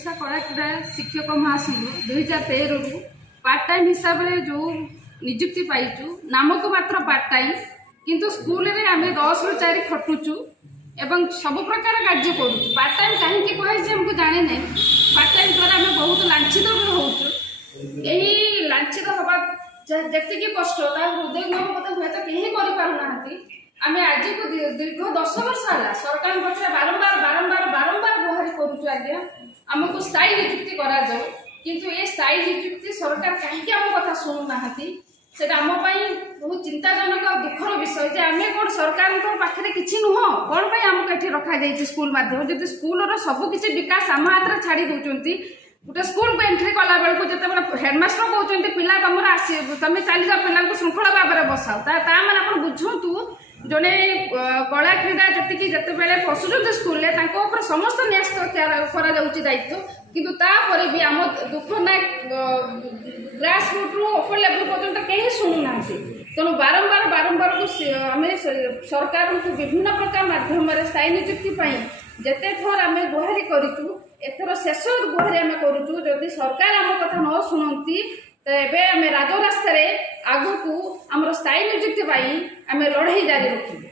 ओडिशा कला क्रीड़ा शिक्षक महासंघ 2013 रु पार्ट टाइम हिसाब से जो निजुक्ति पाइचु नामक मात्र पार्ट टाइम किंतु स्कूल रे आम 10 रु 4 खटुचु एवं सब प्रकार कार्य करूँ। पार्ट टाइम कहीं कहे हमको जाने ना पार्ट टाइम द्वारा आम बहुत लांछित भी होचु। यही लांछित हवा जी कष्ट हृदय मत हुए तो कहीं कर आम आज को दीर्घ 10 वर्ष है सरकार पक्ष बारंबार बारंबार बारंबार गुहारि करुचु आज्ञा आमको स्थायी नियुक्ति करा जाओ किंतु ये स्थायी नियुक्ति सरकार कहीं आम कथा शुणुना से बहुत चिंताजनक और दुखर विषय जे आम कौन सरकार पाखे कि नुह कौन पर आमको ये रखा जाए स्कूल माध्यम जब स्कूल सबकि विकास आम हाथ में छाड़ी दौरान गोटे स्कूल को एंट्री कला बेलू जो हेडमास्टर कहते पिला तुम आस तुम चली जाओ पिला श्रृंखला भाव में बसाओ मैंने आप बुझु जड़े कला क्रीड़ा जी जिते बड़े पशुचंद स्कूल समस्त न्यास्त दायित्व किंतु तापर भी आम दुख ना ग्रास रूट रु अपर लेवल पर्यटन कहीं शुणुना तेणु बारंबार बारंबार आम सरकार को विभिन्न प्रकार माध्यम स्थायी नियुक्ति जिते थर आम गुहारि करूँ एथर शेष गुहारि आम करूँ जदि सरकार आम कथा न शुणती तो ये आम राजरास्त आगू आम स्थायी नियुक्ति आम लड़ाई जारी रखिए।